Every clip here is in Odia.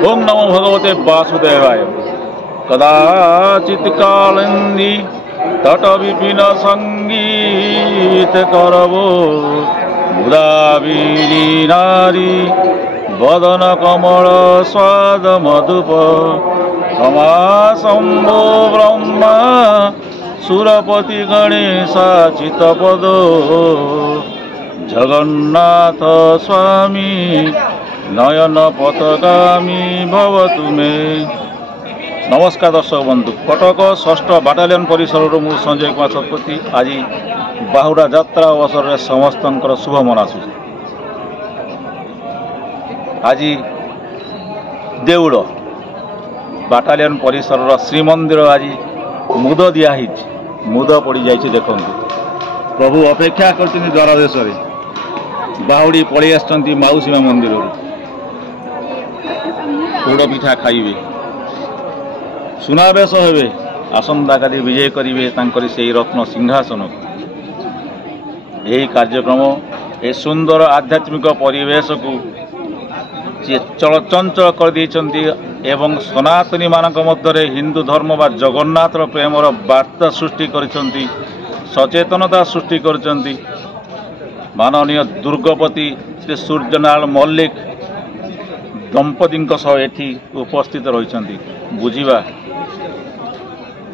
ओम नमो भगवते वासुदेवाय। कदाचित कालिंदी तट विपिन संगीत करबो मुदाबिनी नारी बदन कमल स्वाद मधुप समासंभो ब्रह्मा सुरपति गणेशा चितपद जगन्नाथ स्वामी नयन पथगामी भव तुमे। नमस्कार दर्शक बंधु, कटक 6ठ बाटालियन परिसर मु संजय कुमार शतपथी। आज बाहुड़ा यात्रा अवसर में समस्त शुभ मनासु। आज देउड़ बाटालियन परिसर श्रीमंदिर आज मुद दिखाई मुद पड़ जाइए। देखु प्रभु अपेक्षा कर द्वार देश बाहुड़ी पलि आउसीमा मंदिर पोड़ पिठा खाइबे सुनावेश हेबे आसंता काली विजय करेंगे से रत्न सिंहासन। यही कार्यक्रम ए सुंदर आध्यात्मिक परिवेश को चलचंचल कर देइछन्ति एवं सनातनी मानक मध्य हिंदू धर्म बा जगन्नाथ प्रेमर वार्ता सृष्टि करिसन्ति, सचेतनता सृष्टि करिसन्ति। माननीय दुर्गपति श्री सूर्यनारायण मल्लिक दंपति एठी उपस्थित रही बुझा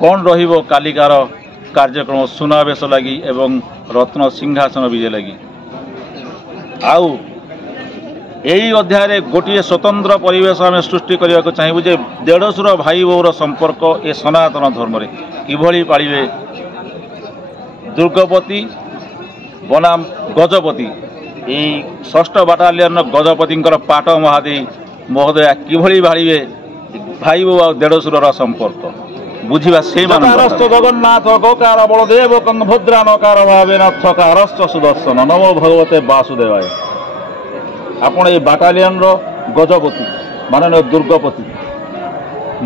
कौन रहिबो कालिकार कार्यक्रम सुनावेश लगी एवं रत्न सिंहासन विजय लगी। आउ यही अध्याय गोटे स्वतंत्र परिवेश आम सृष्टि करने को चाहबू जे देढ़शुर भाई बोर संपर्क ए सनातन धर्म कि पालिबे। दुर्गपति बनाम गजपति यही 6ठ बाटालियन गजपति पाट महादी महोदया कि भाड़े भाई बो आ देढ़शुर संपर्क बुझा से जगन्नाथ गोकार बलदेव भद्रा नकार भावे नथकारश्च सुदर्शन नमो भगवते वासुदेवाय। आपण ये बाटालियन गजपति माननीय दुर्गपति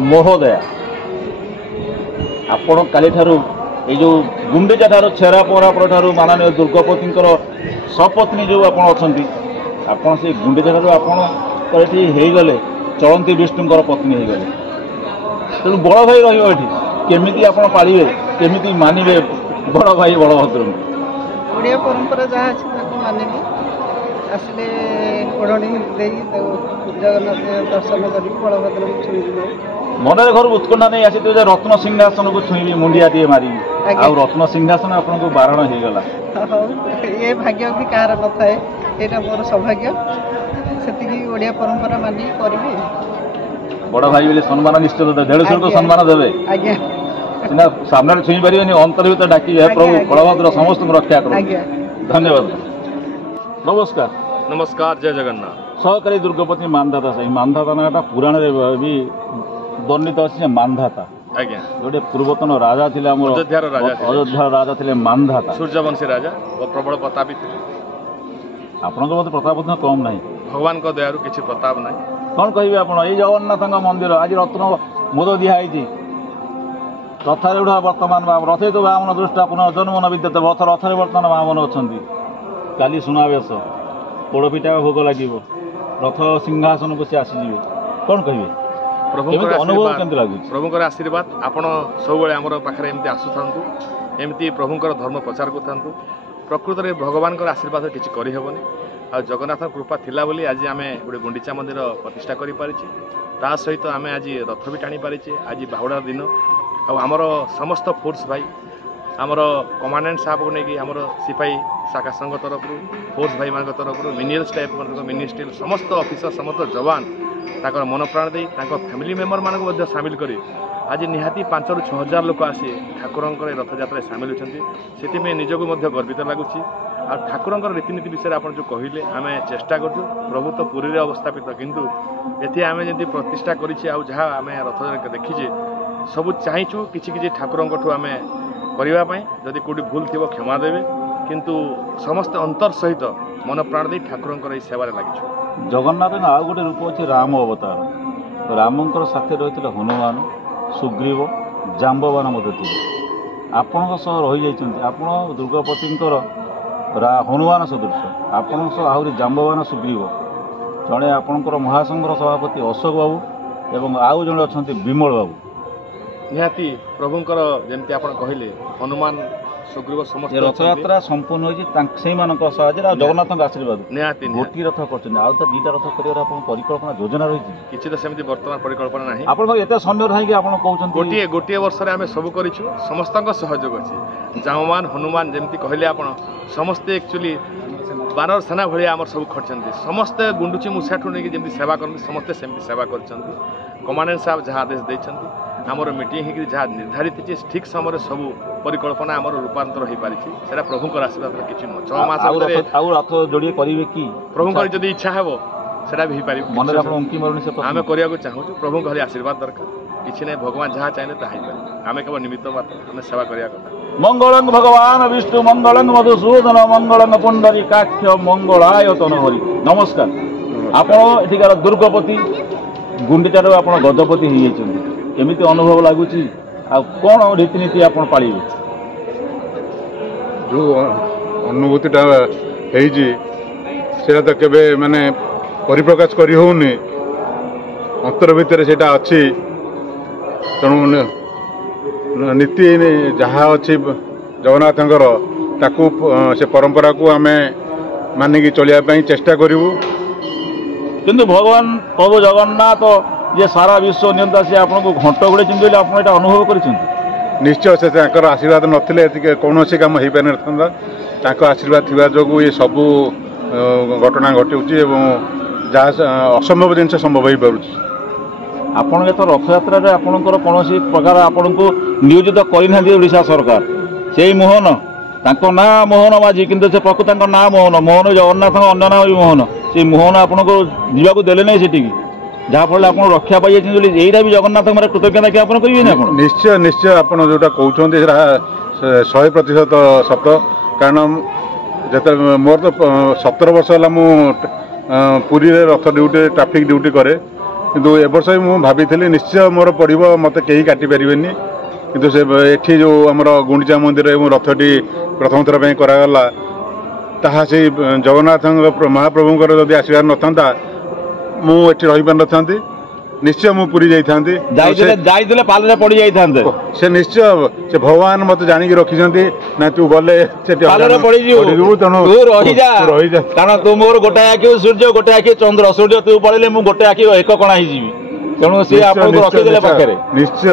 महोदया आपण काली ठारू ये जो गुंडीचा ठारू छेरा पहरा पर माननीय दुर्गपति सपत्नी जो आपण से गुंडीचा ठारू आपण गले चलती विष्णुकर पत्नी हो गले। तेणु बड़ भाई रही आपण पालिबे केमिति मानिबे बड़ भाई बलभद्र ओडिया परंपरा जहाँ अच्छी मानिबे आसले ओढ़णी जगन्नाथ दर्शन करी बलभद्र को छुईबे। मन घर उत्कंठा नहीं आसी रत्न सिंहासन को छुईबी मुंडिया टे मारी आ रत्न सिंहासन आपन को बारण हो गला। ये भाग्य भी कार न थाए एटा मोर सौभाग्य से ओडिया परंपरा मानी करी। बड़ भाई बोले सम्मान निश्चित देढ़शुर को सम्मान देवे सीना सामने छुई पारे अंतर भर डाक प्रभु बलभद्र समस्त रक्षा कर। धन्यवाद। नमस्कार। नमस्कार। जय जगन्नाथ। सहकारी दुर्गपति मानधाता सही मानधाता ना पुराण भी वर्णित अच्छे मानधाता गोटे पूर्वतन राजा थे अयोध्यार राजा थे मानधाता सूर्यवंशी राजा और प्रबल प्रतापी थे। आपंकर मत प्रताप कम ना भगवान को दयारू किसी प्रताप ना कौन कहे आप जगन्नाथ मंदिर आज रत्न मुद दिखाई रथारूढ़ बर्तमान रथे तो बामन दृष्टा पुनर्जन्म न विद्यते रथ रथरे बर्तमान बामन अच्छा काली सुनावेश पोड़पिठा भोग लगे रथ सिंहासन को सी आसीजे कौन कहे अनुभव केमती लगे प्रभुंर आशीर्वाद आपण सब आम पाखे एमती आसुता एमती प्रभुंर धर्म प्रचार करूँ। प्रकृत में भगवान आशीर्वाद किसी करहबनी आ जगन्नाथ कृपा थिला बोली आज आम गोटे गुंडीचा मंदिर प्रतिष्ठा कर ता सहित आम आज रथ भी टाणी पारे। आज बाहुड़ा दिन आमर समस्त फोर्स भाई आमर कमांडेंट साहब को लेकिन आमर सिपाही शाखा संघ तरफ फोर्स भाई मान तरफ मिनियल स्टाफ मिनिस्ट्रियल समस्त ऑफिसर समस्त जवान ताकर मन प्राण दे फैमिली मेम्बर मान सामिल कर आज निहाती 5,000 ରୁ 6,000 लोक आसी ठाकुरंकर रथयात्रा सामिल होती से निजक गर्वित लगुच। आ ठाकुरंकर रीतिनीति विषय आप जो कहले आम चेष्टा करूँ प्रभु तो पुरी अवस्थापित किंतु ये आम जमी प्रतिष्ठा कर आम रथ देखीचे सब चाहूँ कि ठाकुरंठू आम करने जदि कौटी भूल थी क्षमा देवे किंतु समस्त अंतर सहित मन प्राण दे ठाकुरंकर सेवार लगी। जगन्नाथ आउ गोटे रूप अच्छे राम अवतार रामंकर साथी रही हनुमान सुग्रीव जाम्बवान आपण रही आप दुर्गपति हनुमान सदृश आपण आहरी जाम्बवान सुग्रीव जड़े आपणकर महासंघर सभापति अशोक बाबू ଏବଂ ଆଉ ଜଣେ ଅଛନ୍ତି ବିମଳ ବାବୁ। ନିହାତି ପ୍ରଭୁଙ୍କର ଯେମିତି ଆପଣ କହିଲେ ହନୁମାନ ସୁଗ୍ରୀବ ସମସ୍ତେ ରଥଯାତ୍ରା ସମ୍ପୂର୍ଣ୍ଣ ହୋଇଛି ସେଇମାନଙ୍କ ସାହାଯ୍ୟରେ ଆଉ ଜଗନ୍ନାଥଙ୍କ ଆଶୀର୍ବାଦ। ନିହାତି ଗୋଟିଏ ରଥ କରୁଛନ୍ତି, ଆଉ ତ ଦିଟା ରଥ କରିବାର ଆପଣଙ୍କ ପରିକଳ୍ପନା ଯୋଜନା ରହିଛି? କିଛି ତ ସେମିତି ବର୍ତ୍ତମାନ ପରିକଳ୍ପନା ନାହିଁ। ଆପଣଙ୍କ ଏତେ ସମୟ ରହିକି ଆପଣ କହୁଛନ୍ତି ଗୋଟିଏ ବର୍ଷରେ ଆମେ ସବୁ କରିଛୁ, ସମସ୍ତଙ୍କ ସହଯୋଗ ଅଛି। ଜାମବାନ ହନୁମାନ ଯେମିତି କହିଲେ ଆପଣ ସମସ୍ତେ ଆକ୍ଚୁଆଲି ବାନର ସେନା ଭଳିଆ ଆମର ସବୁ ଖଟିଛନ୍ତି। ସମସ୍ତେ ଗୁଣ୍ଡୁଚି ମୂଷାଠୁ ନେଇକି ଯେମିତି ସେବା କରନ୍ତି ସମସ୍ତେ ସେମିତି ସେବା କରିଛନ୍ତି। କମାଣ୍ଡେଣ୍ଟ ସାହେବ ଯାହା ଆଦେଶ ଦେଇଛନ୍ତି, ଆମର ମିଟିଂ ହେଇକି ଯାହା ନିର୍ଦ୍ଧାରିତ ହେଇଛି ଠିକ୍ ସମୟରେ ସବୁ ପରିକଳ୍ପନା ଆମର ରୂପାନ୍ତର ହେଇପାରିଛି। ସେଇଟା ପ୍ରଭୁଙ୍କର ଆଶୀର୍ବାଦରେ କିଛି ନୁହଁ। 6 ମାସ ଆଉ ରଥ ଯୋଡ଼ିଏ କରିବେ କି? ପ୍ରଭୁଙ୍କର ଯଦି ଇଚ୍ଛା ହେବ ସେଇଟା ବି ହେଇପାରିବ। ମନରେ ଆପଣ ଉଙ୍କି ମାରୁନି ସେ ଆମେ କରିବାକୁ ଚାହୁଁଛୁ, ପ୍ରଭୁଙ୍କ ଖାଲି ଆଶୀର୍ବାଦ ଦରକାର, କିଛି ନାହିଁ। ଭଗବାନ ଯାହା ଚାହିଁଲେ ତାହା ହେଇପାରିବ। ଆମେ କେବଳ ନିମିତ୍ତ ମାତ୍ର, ଆମେ ସେବା କରିବା କଥା। ମଙ୍ଗଳଂ ଭଗବାନ ବିଷ୍ଣୁ ମଙ୍ଗଳଂ ମଧୁସୂଦନ ମଙ୍ଗଳଂ ପୁଣ୍ଡରୀକାକ୍ଷ ମଙ୍ଗଳାୟ ତନହରି। ନମସ୍କାର। ଆପଣ ଏଠିକାର ଦୁର୍ଗପତି, ଗୁଣ୍ଡିଚାରୁ ଆପଣ ଗଜପତି ହେଇଯାଇଛନ୍ତି, କେମିତି ଅନୁଭବ ଲାଗୁଛି ଆଉ କ'ଣ ରୀତିନୀତି ଆପଣ ପାଳିବେ? ଯେଉଁ ଅନୁଭୂତିଟା ହେଇଛି ସେଇଟା ତ କେବେ ମାନେ ପରିପ୍ରକାଶ କରି ହେଉନି, ଅନ୍ତର ଭିତରେ ସେଇଟା ଅଛି। ତେଣୁ ନୀତି ଯାହା ଅଛି ଜଗନ୍ନାଥଙ୍କର ତାକୁ ସେ ପରମ୍ପରାକୁ ଆମେ ମାନିକି ଚଳିବା ପାଇଁ ଚେଷ୍ଟା କରିବୁ। କିନ୍ତୁ ଭଗବାନ ପ୍ରଭୁ ଜଗନ୍ନାଥ ଯେ ସାରା ବିଶ୍ୱ ନିୟନ୍ତା ସେ ଆପଣଙ୍କୁ ଘଣ୍ଟ ଘୋଡ଼େଇଛନ୍ତି ବୋଲି ଆପଣ ଏଇଟା ଅନୁଭବ କରିଛନ୍ତି? ନିଶ୍ଚୟ, ସେ ତାଙ୍କର ଆଶୀର୍ବାଦ ନଥିଲେ ଏତିକି କୌଣସି କାମ ହେଇପାରିନଥାନ୍ତା। ତାଙ୍କ ଆଶୀର୍ବାଦ ଥିବା ଯୋଗୁଁ ଏ ସବୁ ଘଟଣା ଘଟୁଛି ଏବଂ ଯାହା ଅସମ୍ଭବ ଜିନିଷ ସମ୍ଭବ ହେଇପାରୁଛି। ଆପଣ ଏଥର ରଥଯାତ୍ରାରେ ଆପଣଙ୍କର କୌଣସି ପ୍ରକାର ଆପଣଙ୍କୁ ନିୟୋଜିତ କରିନାହାନ୍ତି ଓଡ଼ିଶା ସରକାର। ସେଇ ମୋହନ, ତାଙ୍କ ନାଁ ମୋହନ ମାଝୀ, କିନ୍ତୁ ସେ ପ୍ରକୃତ ତାଙ୍କ ନାଁ ମୋହନ ଜଗନ୍ନାଥଙ୍କ ଅନ୍ୟ ନାଁ ବି ମୋହନ। ସେଇ ମୋହନ ଆପଣଙ୍କୁ ଯିବାକୁ ଦେଲେ ନାହିଁ ସେଠିକି, ଯାହାଫଳରେ ଆପଣ ରକ୍ଷା ପାଇଯାଇଛନ୍ତି ବୋଲି ଏଇଟା ବି ଜଗନ୍ନାଥଙ୍କ ମାନେ କୃତଜ୍ଞତା କି ଆପଣ କରିବେନି? ଆପଣ ନିଶ୍ଚୟ ଆପଣ ଯେଉଁଟା କହୁଛନ୍ତି ସେଇଟା 100% ସତ। କାରଣ ଯେତେବେଳେ ମୋର ତ 17 ବର୍ଷ ହେଲା ମୁଁ ପୁରୀରେ ରଥ ଡ୍ୟୁଟି ଟ୍ରାଫିକ୍ ଡ୍ୟୁଟି କରେ, କିନ୍ତୁ ଏ ବର୍ଷ ବି ମୁଁ ଭାବିଥିଲି ନିଶ୍ଚୟ ମୋର ପଡ଼ିବ, ମୋତେ କେହି କାଟିପାରିବେନି। କିନ୍ତୁ ସେ ଏଠି ଯେଉଁ ଆମର ଗୁଣ୍ଡିଚା ମନ୍ଦିରରେ ମୁଁ ରଥଟି ପ୍ରଥମ ଥର ପାଇଁ କରାଗଲା, ତାହା ସେଇ ଜଗନ୍ନାଥଙ୍କ ମହାପ୍ରଭୁଙ୍କର ଯଦି ଆଶୀର୍ବାଦ ନଥାନ୍ତା ମୁଁ ଏଠି ରହିପାରିନଥାନ୍ତି। ନିଶ୍ଚୟ ମୁଁ ପୁରୀ ଯାଇଥାନ୍ତି, ଯାଇଥିଲେ ପାଲରେ ପଡ଼ି ଯାଇଥାନ୍ତେ। ସେ ନିଶ୍ଚୟ ସେ ଭଗବାନ ମୋତେ ଜାଣିକି ରଖିଛନ୍ତି, ନା ତୁ ଗଲେ ସେଠି ପାଲରେ ପଡ଼ିଯିବୁ, ତେଣୁ ତୁ ରହିଯା। କାରଣ ତୁ ମୋର ଗୋଟାଏ ଆଖି ସୂର୍ଯ୍ୟ, ଗୋଟାଏ ଆଖି ଚନ୍ଦ୍ର, ସୂର୍ଯ୍ୟ ତୁ ପଳେଇଲେ ମୁଁ ଗୋଟେ ଆଖି ଏକ କଣା ହେଇଯିବି। ତେଣୁ ସେ ଆପଣଙ୍କୁ ରଖିଦେଲେ ପାଖରେ। ନିଶ୍ଚୟ,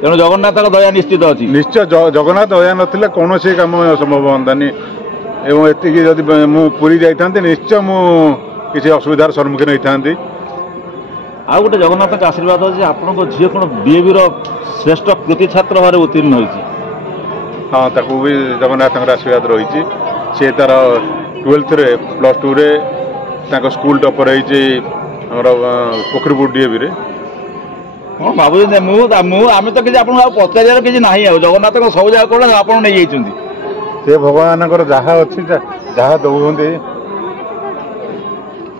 ତେଣୁ ଜଗନ୍ନାଥଙ୍କ ଦୟା ନିଶ୍ଚିତ ଅଛି। ନିଶ୍ଚୟ ଜଗନ୍ନାଥ ଦୟା ନଥିଲେ କୌଣସି କାମ ସମ୍ଭବ ହୁଅନ୍ତାନି। ଏବଂ ଏତିକି ଯଦି ମୁଁ ପୁରୀ ଯାଇଥାନ୍ତି ନିଶ୍ଚୟ ମୁଁ କିଛି ଅସୁବିଧାର ସମ୍ମୁଖୀନ ହେଇଥାନ୍ତି। ଆଉ ଗୋଟେ ଜଗନ୍ନାଥଙ୍କ ଆଶୀର୍ବାଦ ଅଛି, ଆପଣଙ୍କ ଝିଅ କ'ଣ ବିଏବିର ଶ୍ରେଷ୍ଠ କୃତି ଛାତ୍ର ଭାବରେ ଉତ୍ତୀର୍ଣ୍ଣ ହୋଇଛି? ହଁ, ତାକୁ ବି ଜଗନ୍ନାଥଙ୍କର ଆଶୀର୍ବାଦ ରହିଛି। ସେ ତାର 12th +2ରେ ତାଙ୍କ ସ୍କୁଲ ଟପର ହେଇଛି ଆମର ପୋଖରୀପୁର ଡିଏଭିରେ। କ'ଣ ଭାବୁଛନ୍ତି? ଆମେ ତ କିଛି ଆପଣଙ୍କୁ ଆଉ ପଚାରିବାର କିଛି ନାହିଁ। ଆଉ ଜଗନ୍ନାଥଙ୍କ ସବୁ ଜାଗା କ'ଣ ଆପଣ ନେଇଯାଇଛନ୍ତି? ସେ ଭଗବାନଙ୍କର ଯାହା ଅଛି ଯାହା ଦଉଛନ୍ତି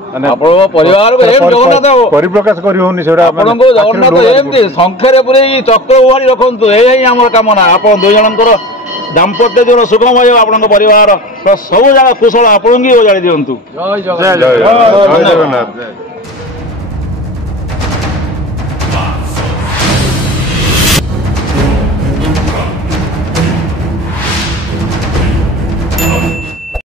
ଆପଣଙ୍କ ପରିବାରକୁ ଜଗନ୍ନାଥ ପରିପ୍ରକାଶ କରି ହଉନି। ସେଟା ଆପଣଙ୍କୁ ଜଗନ୍ନାଥ ଏମିତି ଶଙ୍ଖରେ ପୁରେଇ ଚକ୍ର ଉଭାରି ରଖନ୍ତୁ, ଏହା ହିଁ ଆମର କାମନା। ଆପଣ ଦୁଇ ଜଣଙ୍କର ଦାମ୍ପତ୍ୟ ଜୀବନ ସୁଖମୟ, ଆପଣଙ୍କ ପରିବାର ସବୁ ଜାଗା କୁଶଳ ଆପଣଙ୍କୁ ଓଜାଡ଼ି ଦିଅନ୍ତୁ। ଜୟ ଜଗନ୍ନାଥ।